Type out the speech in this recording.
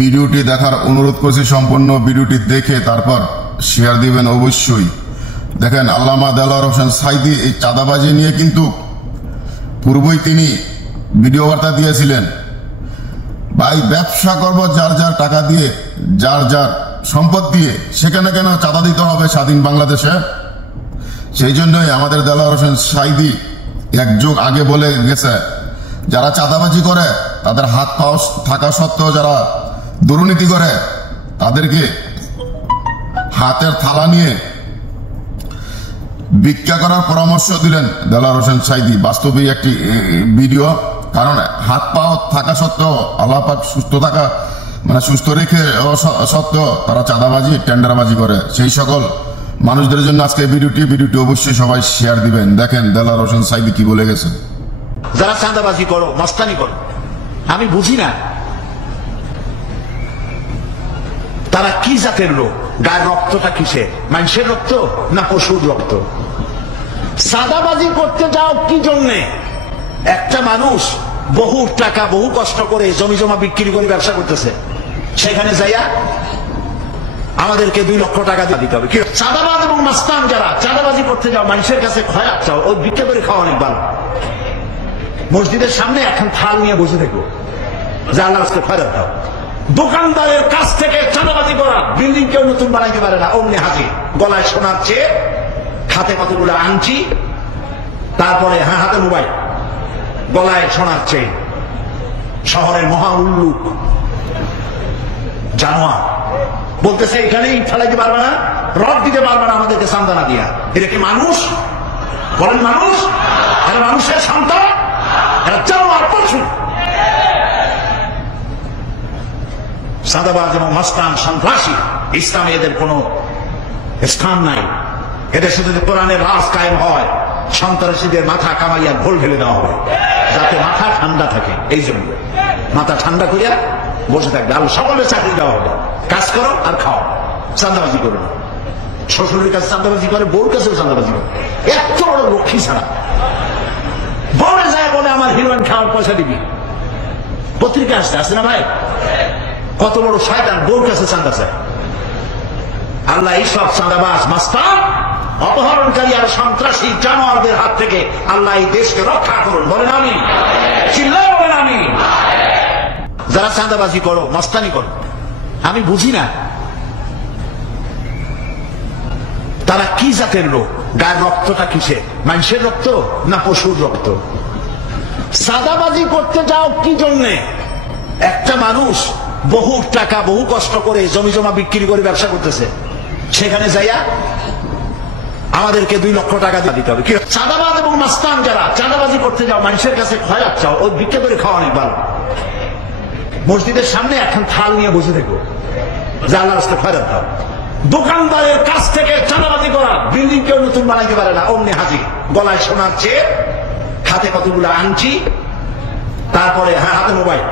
ভিডিওটি দেখার অনুরোধ করছি। সম্পূর্ণ ভিডিওটি দেখে তারপর শেয়ার দিবেন অবশ্যই। দেখেন, আল্লামা দেলোয়ার হোসেন সাঈদী এই চাঁদাবাজি নিয়ে কিন্তু পূর্বই তিনি ভিডিও বার্তা দিয়েছিলেন, ভাই ব্যবসা করব যার যার টাকা দিয়ে, যার যার সম্পদ দিয়ে, সেখানে কেন চাঁদা দিতে হবে স্বাধীন বাংলাদেশে? সেই জন্যই আমাদের দেলোয়ার হোসেন সাঈদী এক যুগ আগে বলে গেছে, যারা চাঁদাবাজি করে তাদের হাত পাও থাকা সত্ত্বেও যারা দুর্নীতি করে তাদেরকে হাতের থালা নিয়ে ভিক্ষা করার পরামর্শ দিলেন দেলোয়ার হোসেন সাঈদী। বাস্তবে একটি ভিডিও, কারণ হাত পাও থাকা সত্ত্বেও আল্লাহ পাক সুস্থ থাকা মানে সুস্থ রেখে সত্ত্বেও তারা চাঁদাবাজি টেন্ডারবাজি করে। সেই সকল মানুষদের জন্য আজকে ভিডিওটি অবশ্যই সবাই শেয়ার দিবেন। দেখেন দেলোয়ার হোসেন সাঈদী কি বলে গেছে। যারা চাঁদাবাজি করো, মস্তানি করো, আমি বুঝি না তারা কি জাতের লোক, গায়ের রক্তটা কিসে, মানুষের রক্ত না পশুর রক্ত? চাঁদাবাজি করতে যাও কি জন্যে? একটা মানুষ বহু টাকা বহু কষ্ট করে জমি জমা বিক্রি করে ব্যবসা করতেছে, সেখানে যাইয়া আমাদেরকে 2 লক্ষ টাকা দিতে হবে। চাঁদাবাজ এবং মাস্তান যারা চাঁদাবাজি করতে যাও, মানুষের কাছে খয়াত চাও, ওই ভিক্ষা করে খাওয়া অনেক ভালো। মসজিদের সামনে এখন থাল নিয়ে বসে থাকবো, যা আল্লাহ রাস্তায় খয়রাত দাও। দোকানদারের কাছ থেকে চাঁদাবাজি করা, বিল্ডিং কেউ নতুন বানাইতে পারে না, অমনি হাজির, গলায় সোনার চেয়ে, হাতে কতগুলো আংটি, তারপরে হাতে মোবাইল, গলায় সোনার চেয়ে, শহরের মহা উল্লুক জানোয়ার বলতেছে এখানে ইট ফেলাইতে পারবে না, রড দিতে পারবে না আমাদেরকে সান্ত্বনা দিয়া। এটা কি মানুষ? বলেন মানুষ? এরা মানুষের সন্তান? এরা জানোয়ার, পশু। চাঁদাবাজ এবং মাস্তান সন্ত্রাসী ইসলামে এদের কোন স্থান নাই। এদের সাথে যদি কোরআনের রাজ কায়েম হয়, সন্ত্রাসীদের মাথা কামাইয়া ঘোল ঢেলে দেওয়া হবে, যাতে মাথা ঠান্ডা থাকে। এই জন্য মাথা ঠান্ডা করিয়া বসে থাকবে। আর সকলের চাকরি দেওয়া হবে, কাজ করো আর খাও, চাঁদাবাজি করো না। শ্বশুরের কাছে চাঁদাবাজি করে, বউর কাছেও চাঁদাবাজি করে। এত বড় লক্ষ্মী ছাড়া বলে যায়, বলে আমার হিরোইন খাওয়ার পয়সা দিবি। পত্রিকা আসছে না ভাই? কত বড় শয়তান, বউর কাছে চাঁদা চায়। আল্লাহ এইসব চাঁদাবাজ, মাস্তান, অপহরণকারী আর সন্ত্রাসী জানোয়ারদের হাত থেকে আল্লাহ এই দেশকে রক্ষা করুন। বলেন আমি, চিল্লায় বলেন আমি। যারা চাঁদাবাজি করো, মস্তানি করো, আমি বুঝি না তারা কি জাতের লোক, গায়ের রক্তটা কিসে, মানুষের রক্ত না পশুর রক্ত? চাঁদাবাজি করতে যাও কি জন্যে? একটা মানুষ বহু টাকা বহু কষ্ট করে জমি জমা বিক্রি করে ব্যবসা করতেছে, সেখানে যাইয়া আমাদেরকে 2 লক্ষ টাকা দিতে হবে। চাঁদাবাজ এবং মাস্তান যারা চাঁদাবাজি করতে যাও, মানুষের কাছে খয়াত চাও, ওই ভিক্ষা করে খাওয়া অনেক ভালো। মসজিদের সামনে এখন থাল নিয়ে বসে থাকবো, যা আল্লাহ রাস্তায় খয়রাত দাও। দোকানদারের কাছ থেকে চাঁদাবাজি করা, বিল্ডিং কেউ নতুন বানাইতে পারে না, অমনি হাজির, গলায় সোনার চেয়ে, হাতে কতগুলো আংটি, তারপরে হাতে মোবাইল,